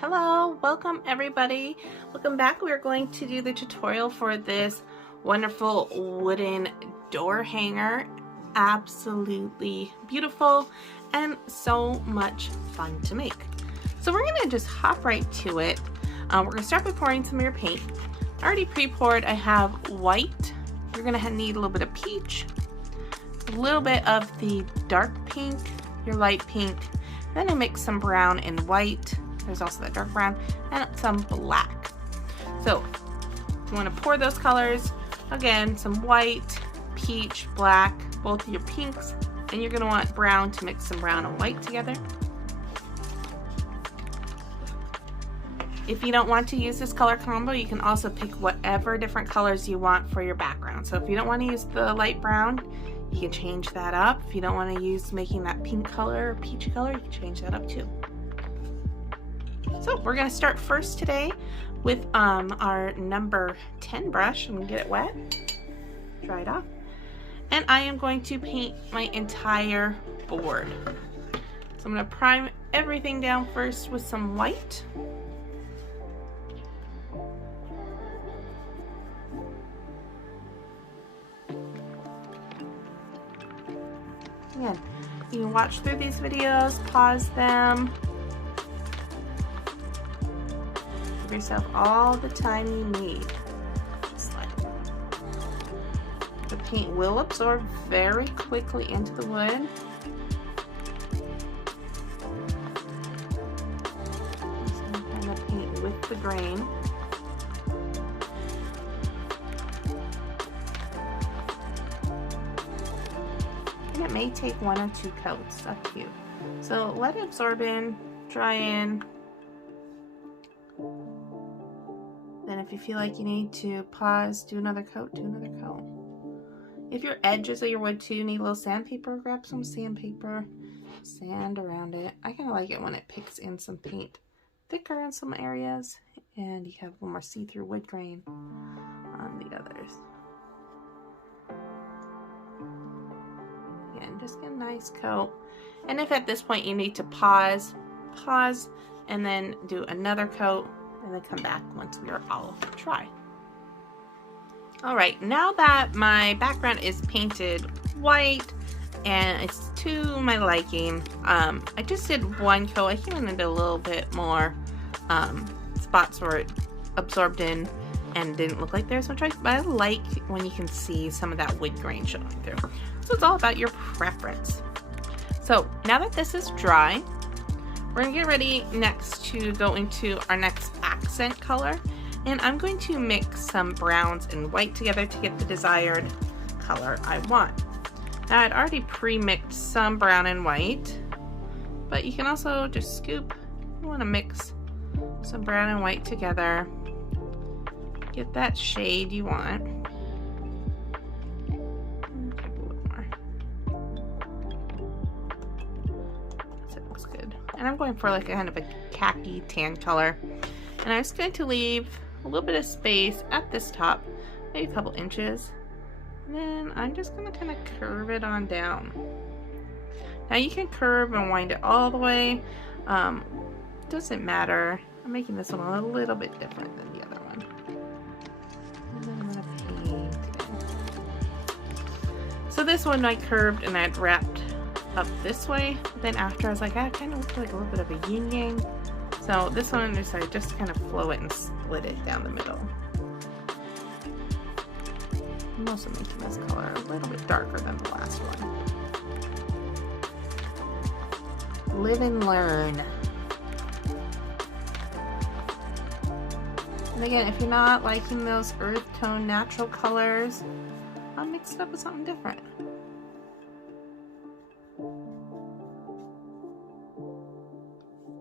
Hello, welcome everybody. Welcome back. We're going to do the tutorial for this wonderful wooden door hanger. Absolutely beautiful and so much fun to make. So we're gonna just hop right to it. We're gonna start by pouring some of your paint. Already pre-poured, I have white. You're gonna need a little bit of peach, a little bit of the dark pink, your light pink. Then I mix some brown and white. There's also that dark brown and some black. So you want to pour those colors. Again, some white, peach, black, both of your pinks, and you're going to want brown to mix some brown and white together. If you don't want to use this color combo, you can also pick whatever different colors you want for your background. So if you don't want to use the light brown, you can change that up. If you don't want to use making that pink color or peachy color, you can change that up too. So we're going to start first today with our number 10 brush. I'm going to get it wet, dry it off, and I am going to paint my entire board. So I'm going to prime everything down first with some white. Again, you can watch through these videos, pause them. Give yourself all the time you need. Just like the paint will absorb very quickly into the wood. Just kind of paint with the grain. And it may take 1 or 2 coats, up to you. So let it absorb in, dry in. Then if you feel like you need to pause, do another coat, do another coat. If your edges of your wood too need a little sandpaper, grab some sandpaper, sand around it. I kind of like it when it picks in some paint thicker in some areas and you have a little more see-through wood grain on the others. Again, just get a nice coat. And if at this point you need to pause, and then do another coat, and then come back once we are all dry. All right, now that my background is painted white and it's to my liking, I just did 1 coat. I think I'm gonna do a little bit more spots where it absorbed in and didn't look like there's much white, but I like when you can see some of that wood grain showing through. So it's all about your preference. So now that this is dry, we're gonna get ready next to go into our next accent color, and I'm going to mix some browns and white together to get the desired color I want. Now I'd already pre-mixed some brown and white, but you can also just scoop. You want to mix some brown and white together, get that shade you want. And I'm going for like a kind of a khaki tan color. And I'm just going to leave a little bit of space at this top, maybe a couple inches. And then I'm just going to kind of curve it on down. Now you can curve and wind it all the way. Doesn't matter. I'm making this one a little bit different than the other one. And then I'm going to paint it. So this one I curved and I'd wrapped up this way, but then after I was like, I kind of look like a little bit of a yin yang. So this one I decided just kind of flow it and split it down the middle. I'm also making this color a little bit darker than the last one. Live and learn. And again, if you're not liking those earth tone natural colors, I'll mix it up with something different.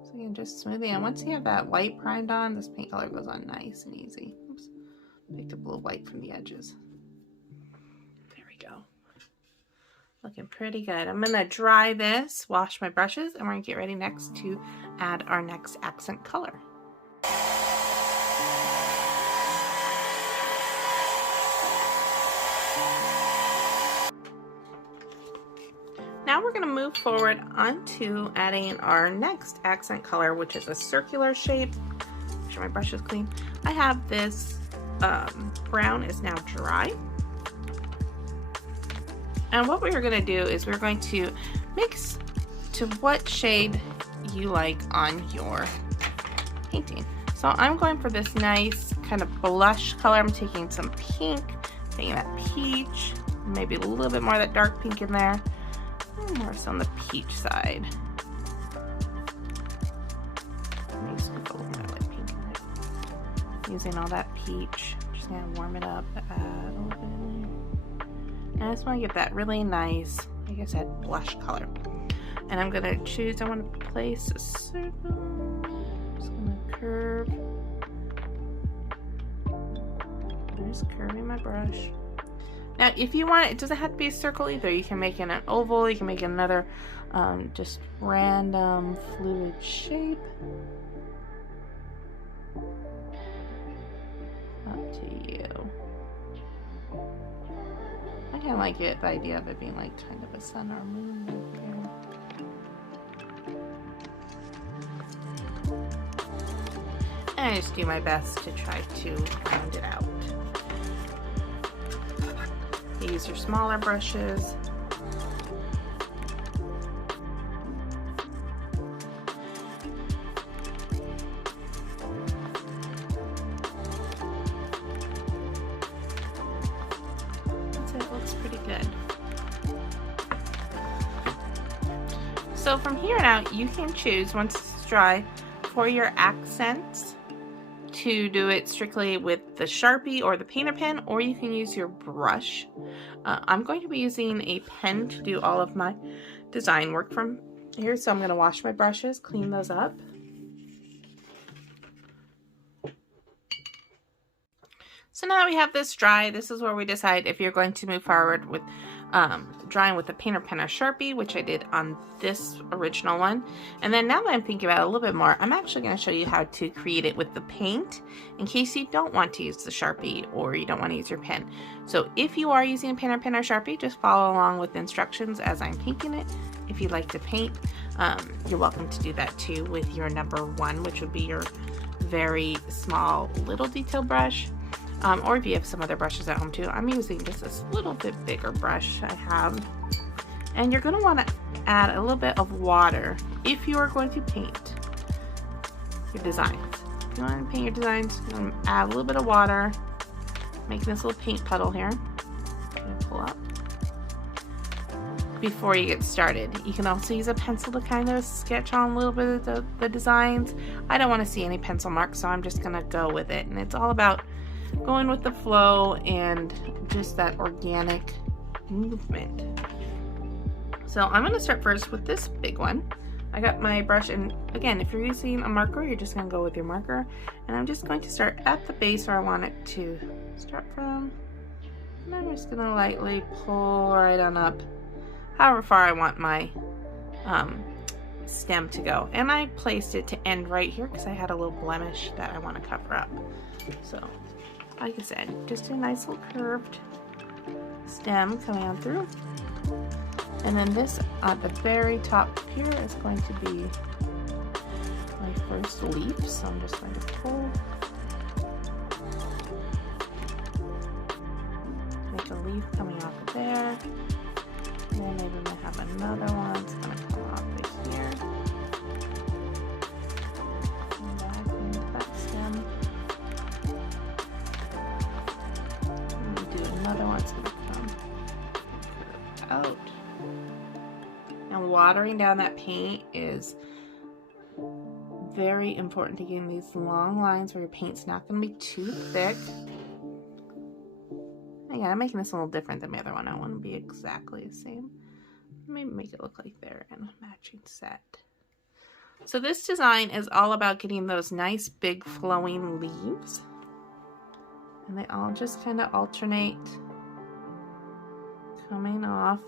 So again, just smoothing. And once you have that white primed on, this paint color goes on nice and easy. Oops, picked up a little white from the edges. There we go. Looking pretty good. I'm gonna dry this, wash my brushes, and we're gonna get ready next to add our next accent color. Now we're going to move forward onto adding our next accent color, which is a circular shape. Make sure my brush is clean. I have this brown is now dry. And what we're going to do is we're going to mix to what shade you like on your painting. So I'm going for this nice kind of blush color. I'm taking some pink, taking that peach, maybe a little bit more of that dark pink in there. More so on the peach side. Scoop a little bit of light pink in there. Using all that peach, just gonna warm it up, add a little bit in there. And I just want to get that really nice, like I said, blush color. And I'm gonna choose, I want to place a circle. Just gonna curve. I'm just curving my brush. Now, if you want, it doesn't have to be a circle either. You can make it an oval, you can make it another just random fluid shape. Up to you. I kind of like it, the idea of it being like kind of a sun or moon right there. And I just do my best to try to round it out. Use your smaller brushes. That's it, looks pretty good. So from here on out, you can choose, once it's dry, for your accents to do it strictly with the Sharpie or the painter pen, or you can use your brush. I'm going to be using a pen to do all of my design work from here, so I'm going to wash my brushes, clean those up. So now that we have this dry, this is where we decide if you're going to move forward with drawing with the painter pen or Sharpie, which I did on this original one. And then now that I'm thinking about it a little bit more, I'm actually going to show you how to create it with the paint in case you don't want to use the Sharpie or you don't want to use your pen. So if you are using a painter pen or Sharpie, just follow along with the instructions as I'm painting it. If you like to paint, you're welcome to do that too with your number 1, which would be your very small little detail brush. Or if you have some other brushes at home too. I'm using just this little bit bigger brush I have. And you're going to want to add a little bit of water if you are going to paint your designs. If you want to paint your designs, you're going to add a little bit of water, making this little paint puddle here. I'm going to pull up before you get started. You can also use a pencil to kind of sketch on a little bit of the designs. I don't want to see any pencil marks, so I'm just going to go with it. And it's all about going with the flow and just that organic movement. So I'm going to start first with this big one. I got my brush, and again, if you're using a marker, you're just going to go with your marker. And I'm just going to start at the base where I want it to start from. And I'm just going to lightly pull right on up however far I want my stem to go. And I placed it to end right here because I had a little blemish that I want to cover up. So like I said, just a nice little curved stem coming on through. And then this at the very top here is going to be my first leaf. So I'm just going to pull, make a leaf coming off of there. And then maybe I have another one that's going to come off of here. And back into that stem. Another one's going to come out. And watering down that paint is very important to getting these long lines where your paint's not going to be too thick. Again, I'm making this a little different than the other one. I want to be exactly the same. Maybe make it look like they're in a matching set. So this design is all about getting those nice big flowing leaves. And they all just kind of alternate coming off.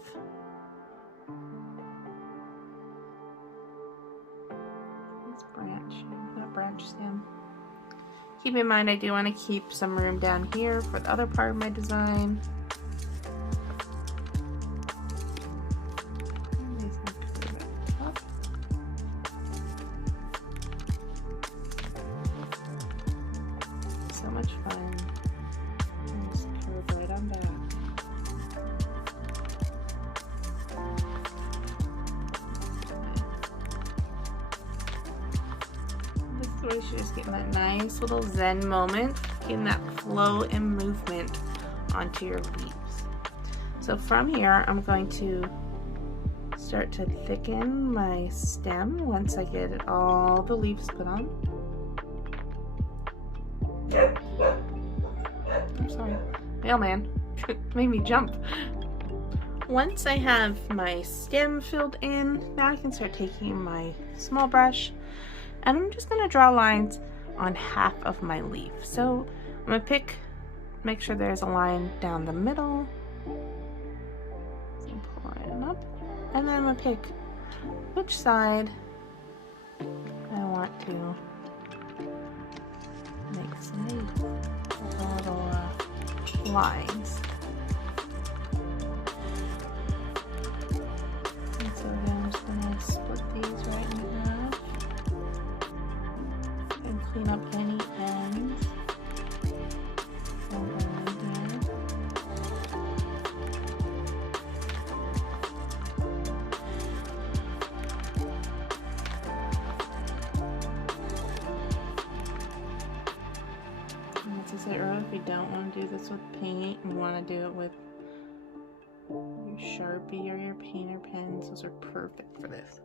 This branch, that branch stem. Keep in mind I do want to keep some room down here for the other part of my design. really should just get that nice little zen moment, getting that flow and movement onto your leaves. So from here, I'm going to start to thicken my stem once I get all the leaves put on. I'm sorry, mailman made me jump. Once I have my stem filled in, now I can start taking my small brush and I'm just going to draw lines on half of my leaf. So I'm going to make sure there's a line down the middle. So pull it up. And then I'm going to pick which side I want to make some little lines. And so then I'm just going to split these right in half and clean up any ends. If you don't want to do this with paint, you want to do it with your Sharpie or your painter pens. Those are perfect for this.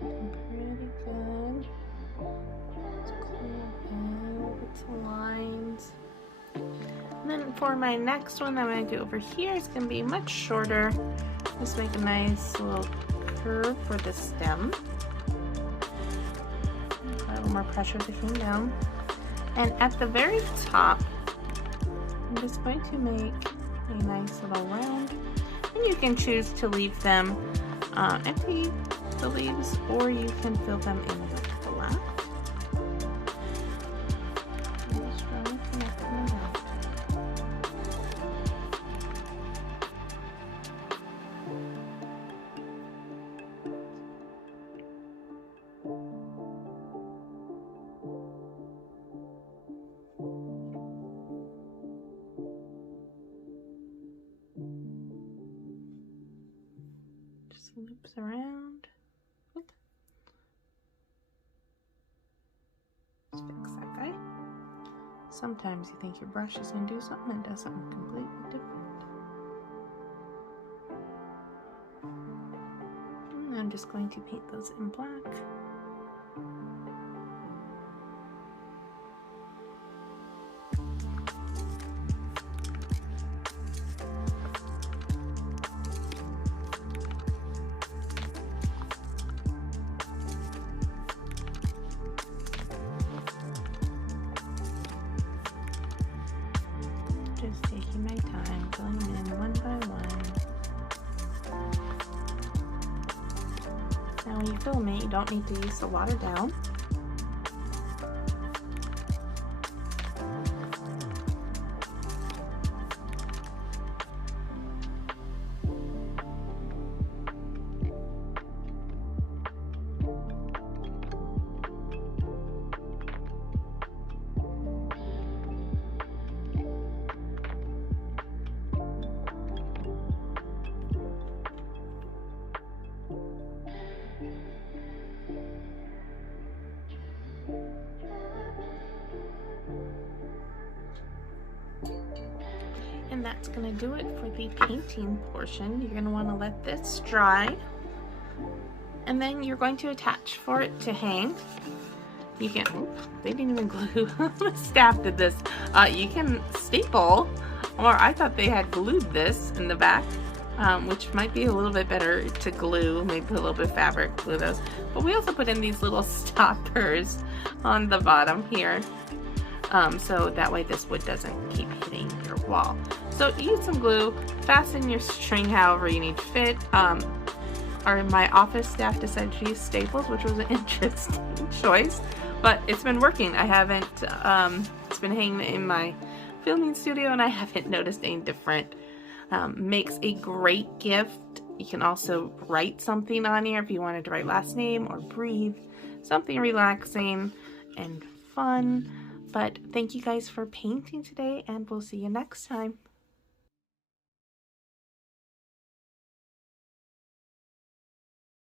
Pretty good. Let's clean up its lines. And then for my next one that I'm going to do over here, it's going to be much shorter. Just make a nice little curve for the stem. Apply a little more pressure to come down. And at the very top, I'm just going to make a nice little round. And you can choose to leave them empty, the leaves, or you can fill them in with black. Just loops around. Let's fix that guy. Sometimes you think your brush is going to do something and does something completely different. And I'm just going to paint those in black. Just taking my time, filling them in one by one. Now when you film it, you don't need to use the water down. that's gonna do it for the painting portion. You're gonna want to let this dry, and then you're going to attach for it to hang. You can, they didn't even glue, the staff did this. You can staple, or I thought they had glued this in the back, which might be a little bit better to glue, maybe put a little bit of fabric, glue those. But we also put in these little stoppers on the bottom here, so that way this wood doesn't keep hitting your wall. So use some glue, fasten your string however you need to fit. My office staff decided to use staples, which was an interesting choice, but it's been working. I haven't, it's been hanging in my filming studio and I haven't noticed any different. Makes a great gift. You can also write something on here if you wanted to write last name or breathe, something relaxing and fun. But thank you guys for painting today, and we'll see you next time.